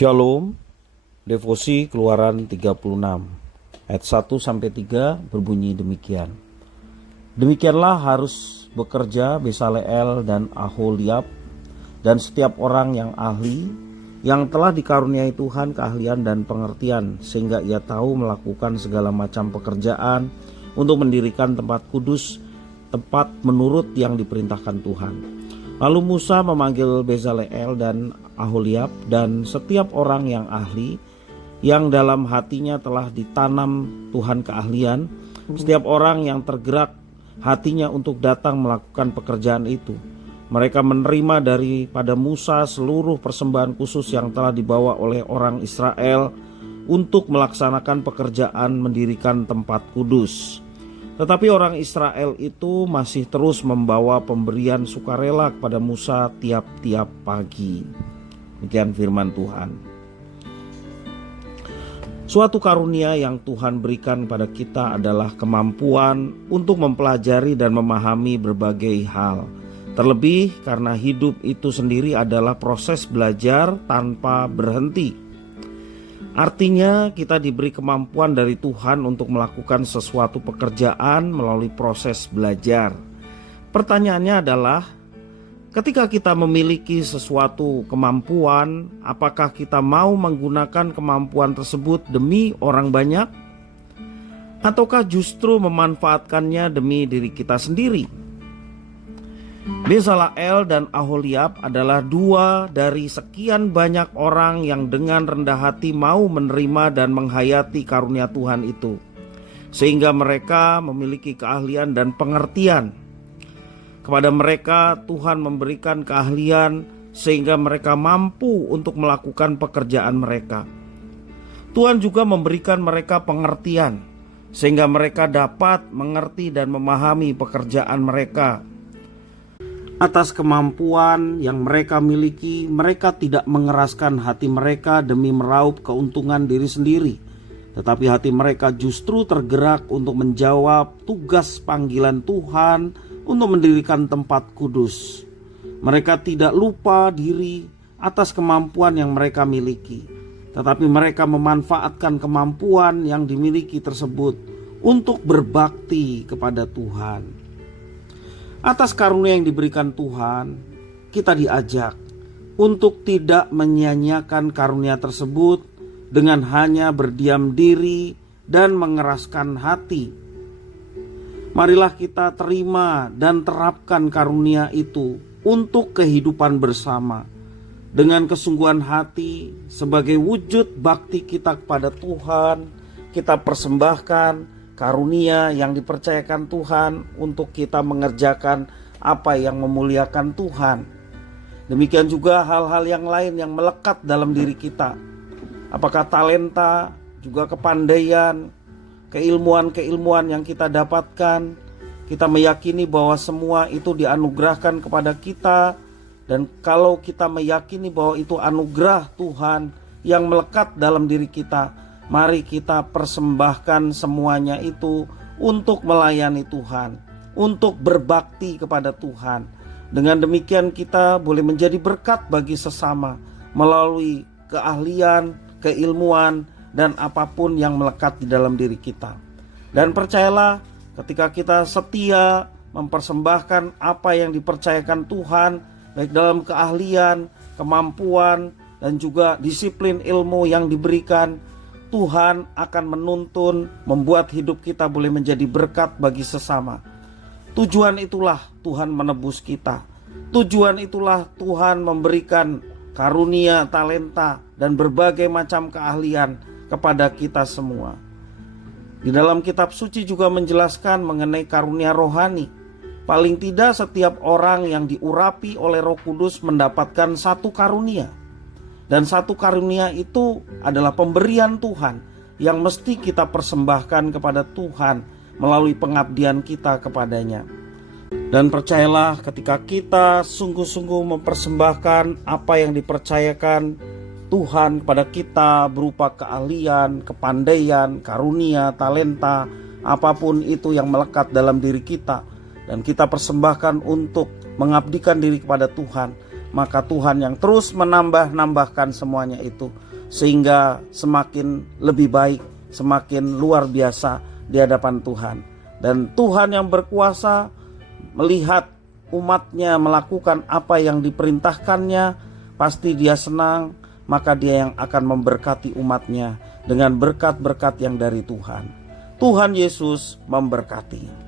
Shalom, devosi Keluaran 36 ayat 1-3 berbunyi demikian. Demikianlah harus bekerja Besaleel dan Aholiab dan setiap orang yang ahli, yang telah dikaruniai Tuhan keahlian dan pengertian, sehingga ia tahu melakukan segala macam pekerjaan untuk mendirikan tempat kudus, tepat menurut yang diperintahkan Tuhan. Lalu Musa memanggil Bezaleel dan Aholiab dan setiap orang yang ahli, yang dalam hatinya telah ditanam Tuhan keahlian, setiap orang yang tergerak hatinya untuk datang melakukan pekerjaan itu. Mereka menerima daripada Musa seluruh persembahan khusus yang telah dibawa oleh orang Israel untuk melaksanakan pekerjaan mendirikan tempat kudus. Tetapi orang Israel itu masih terus membawa pemberian sukarela kepada Musa tiap-tiap pagi. Demikian firman Tuhan. Suatu karunia yang Tuhan berikan pada kita adalah kemampuan untuk mempelajari dan memahami berbagai hal. Terlebih karena hidup itu sendiri adalah proses belajar tanpa berhenti. Artinya kita diberi kemampuan dari Tuhan untuk melakukan sesuatu pekerjaan melalui proses belajar. Pertanyaannya adalah, ketika kita memiliki sesuatu kemampuan, apakah kita mau menggunakan kemampuan tersebut demi orang banyak? Ataukah justru memanfaatkannya demi diri kita sendiri? Bezaleel dan Aholiab adalah dua dari sekian banyak orang yang dengan rendah hati mau menerima dan menghayati karunia Tuhan itu, sehingga mereka memiliki keahlian dan pengertian. Kepada mereka Tuhan memberikan keahlian sehingga mereka mampu untuk melakukan pekerjaan mereka. Tuhan juga memberikan mereka pengertian sehingga mereka dapat mengerti dan memahami pekerjaan mereka. Atas kemampuan yang mereka miliki, mereka tidak mengeraskan hati mereka demi meraup keuntungan diri sendiri, tetapi hati mereka justru tergerak untuk menjawab tugas panggilan Tuhan untuk mendirikan tempat kudus. Mereka tidak lupa diri atas kemampuan yang mereka miliki, tetapi mereka memanfaatkan kemampuan yang dimiliki tersebut untuk berbakti kepada Tuhan. Atas karunia yang diberikan Tuhan, kita diajak untuk tidak menyia-nyiakan karunia tersebut dengan hanya berdiam diri dan mengeraskan hati. Marilah kita terima dan terapkan karunia itu untuk kehidupan bersama dengan kesungguhan hati. Sebagai wujud bakti kita kepada Tuhan, kita persembahkan karunia yang dipercayakan Tuhan untuk kita mengerjakan apa yang memuliakan Tuhan. Demikian juga hal-hal yang lain yang melekat dalam diri kita. Apakah talenta, juga kepandaian, keilmuan-keilmuan yang kita dapatkan. Kita meyakini bahwa semua itu dianugerahkan kepada kita. Dan kalau kita meyakini bahwa itu anugerah Tuhan yang melekat dalam diri kita, mari kita persembahkan semuanya itu untuk melayani Tuhan, untuk berbakti kepada Tuhan. Dengan demikian kita boleh menjadi berkat bagi sesama melalui keahlian, keilmuan, dan apapun yang melekat di dalam diri kita. Dan percayalah, ketika kita setia mempersembahkan apa yang dipercayakan Tuhan, baik dalam keahlian, kemampuan, dan juga disiplin ilmu yang diberikan, Tuhan akan menuntun, membuat hidup kita boleh menjadi berkat bagi sesama. Tujuan itulah Tuhan menebus kita. Tujuan itulah Tuhan memberikan karunia, talenta, dan berbagai macam keahlian kepada kita semua. Di dalam kitab suci juga menjelaskan mengenai karunia rohani. Paling tidak setiap orang yang diurapi oleh Roh Kudus mendapatkan satu karunia. Dan satu karunia itu adalah pemberian Tuhan yang mesti kita persembahkan kepada Tuhan melalui pengabdian kita kepadanya. Dan percayalah, ketika kita sungguh-sungguh mempersembahkan apa yang dipercayakan Tuhan kepada kita berupa keahlian, kepandaian, karunia, talenta, apapun itu yang melekat dalam diri kita, dan kita persembahkan untuk mengabdikan diri kepada Tuhan, maka Tuhan yang terus menambah-nambahkan semuanya itu sehingga semakin lebih baik, semakin luar biasa di hadapan Tuhan. Dan Tuhan yang berkuasa melihat umatnya melakukan apa yang diperintahkannya, pasti dia senang, maka dia yang akan memberkati umatnya dengan berkat-berkat yang dari Tuhan. Tuhan Yesus memberkati.